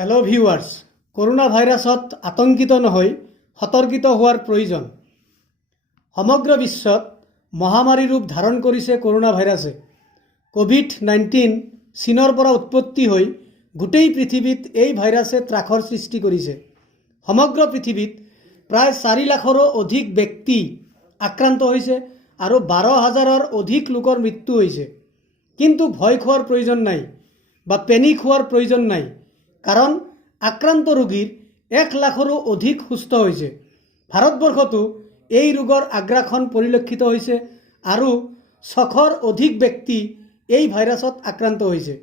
Hello viewers, corona ভাইৰাছত আতঙ্কিত নহৈ সতৰ্কিত হোৱাৰ প্ৰয়োজন। সমগ্ৰ বিশ্বত মহামাৰী ৰূপ ধাৰণ কৰিছে কৰোনা ভাইৰাছে। কোভিড-19 চীনৰ পৰা উৎপত্তি হৈ গোটেই পৃথিৱীত এই ভাইৰাছে ত্ৰাসৰ সৃষ্টি কৰিছে। সমগ্ৰ পৃথিৱীত প্ৰায় 4 লাখৰো অধিক ব্যক্তি আক্ৰান্ত হৈছে আৰু 12,000ৰ অধিক লোকৰ মৃত্যু হৈছে। কিন্তু ভয় খোৱাৰ প্ৰয়োজন নাই বা পেনিক হোৱাৰ প্ৰয়োজন নাই, কাৰণ আক্ৰান্ত ৰোগীৰ 1 লাখৰো অধিক সুস্থ হৈছে। ভাৰতবৰ্ষতো এই ৰোগৰ আগ্ৰাসন পৰিলক্ষিত হৈছে আৰু 600ৰ অধিক ব্যক্তি এই ভাইৰাছত আক্ৰান্ত হৈছে।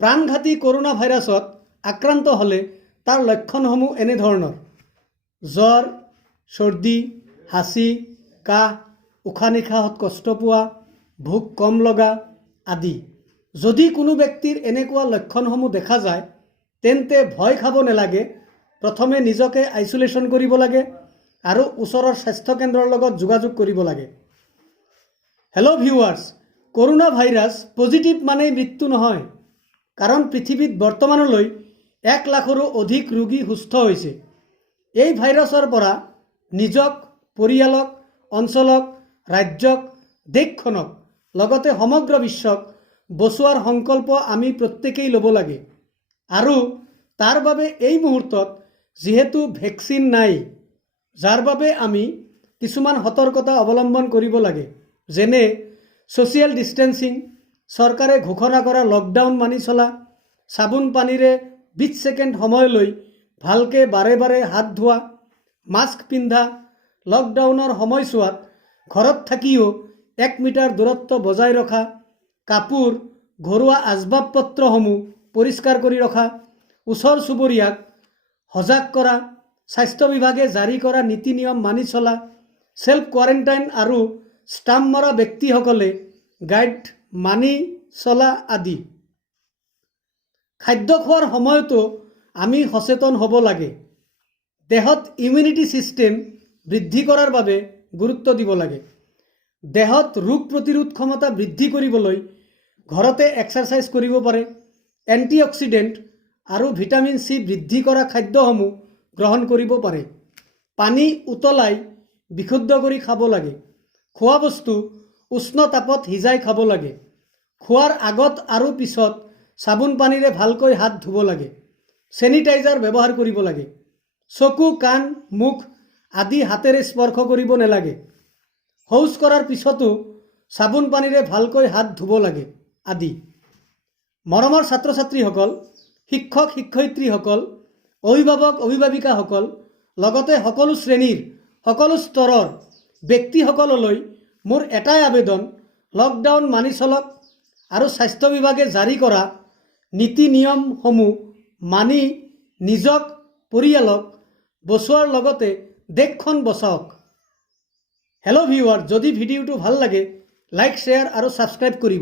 প্ৰাণঘাতী কৰোনা ভাইৰাছত আক্ৰান্ত হলে তাৰ লক্ষণসমূহ এনেধৰণৰ: জ্বৰ, সৰ্দি, হাঁচি, কাহ, উশাহ নিশাহত কষ্ট পোৱা, ভোক কম লগা আদি। যদি কোনো ব্যক্তিৰ এনেকুৱা লক্ষণসমূহ দেখা যায় তেন্তে ভয় খাব নালাগে। প্ৰথমে নিজকে আইসোলেশন কৰিব লাগে আৰু ওচৰৰ স্বাস্থ্য কেন্দ্ৰৰ লগত যোগাযোগ কৰিব লাগে। Hello' viewers, corona virus positive মানেই মৃত্যু নহয়, কাৰণ পৃথিৱীত বৰ্তমানলৈ 1 লাখৰো অধিক ৰোগী সুস্থ হৈছে। এই ভাইৰাছৰ পৰা নিজক, পৰিয়ালক, অঞ্চলক, ৰাজ্যক, দেশখনক লগতে সমগ্ৰ বিশ্বক বচোৱাৰ সংকল্প আমি প্ৰত্যেকেই ল'ব লাগে। আৰু তাৰ বাবে এই মুহূৰ্তত যেহেতু ভেকচিন নাই, যাৰ বাবে আমি কিছুমান সতৰ্কতা অৱলম্বন কৰিব লাগে, যেনে সোশিয়াল ডিস্টেন্সিং, চৰকাৰে ঘোষণা কৰা লকডাউন মানি চলা, চাবোন পানীৰে 20 ছেকেণ্ড সময় লৈ ভালকৈ বাৰে বাৰে হাত ধোৱা, মাস্ক পিন্ধা, লকডাউনৰ সময়ছোৱাত ঘৰত থাকিও 1 মিটাৰ দূৰত্ব বজাই ৰখা, কাপোৰ, ঘৰুৱা আচবাব পত্ৰসমূহ পৰিষ্কাৰ কৰি ৰখা, ওচৰ চুবুৰীয়াক সজাগ কৰা, স্বাস্থ্য বিভাগে জাৰি কৰা নীতি নিয়ম মানি চলা, সেল্ফ কোৱাৰেণ্টাইন আৰু ষ্টাম্প মৰা ব্যক্তিসকলে গাইড মানি চলা আদি। খাদ্য খোৱাৰ সময়তো আমি সচেতন হ'ব লাগে। দেহত ইমিউনিটি সিস্টেম বৃদ্ধি কৰাৰ বাবে গুৰুত্ব দিব লাগে। দেহত ৰোগ প্ৰতিৰোধ ক্ষমতা বৃদ্ধি কৰিবলৈ ঘৰতে এক্সাৰসাইজ কৰিব পাৰে। এণ্টিঅক্সিডেণ্ট আৰু ভিটামিন চি বৃদ্ধি কৰা খাদ্যসমূহ গ্ৰহণ কৰিব পাৰে। পানী উতলাই বিশুদ্ধ কৰি খাব লাগে। খোৱা বস্তু উষ্ণ তাপত সিজাই খাব লাগে। খোৱাৰ আগত আৰু পিছত চাবোন পানীৰে ভালকৈ হাত ধুব লাগে। চেনিটাইজাৰ ব্যৱহাৰ কৰিব লাগে। চকু, কাণ, মুখ আদি হাতেৰে স্পৰ্শ কৰিব নালাগে। শৌচ কৰাৰ পিছতো চাবোন পানীৰে ভালকৈ হাত ধুব লাগে আদি। মৰমৰ ছাত্ৰ ছাত্ৰীসকল, শিক্ষক শিক্ষয়িত্ৰীসকল, অভিভাৱক অভিভাৱিকাসকল, লগতে সকলো শ্ৰেণীৰ সকলো স্তৰৰ ব্যক্তিসকললৈ মোৰ এটাই আবেদন: লকডাউন মানি চলক আৰু স্বাস্থ্য বিভাগে জাৰি কৰা নীতি নিয়মসমূহ মানি নিজক, পৰিয়ালক বচোৱাৰ লগতে দেশখন বচাওক। হেল্ল' ভিউৱাৰ, যদি ভিডিঅ'টো ভাল লাগে লাইক, শ্বেয়াৰ আৰু ছাবস্ক্ৰাইব কৰিব।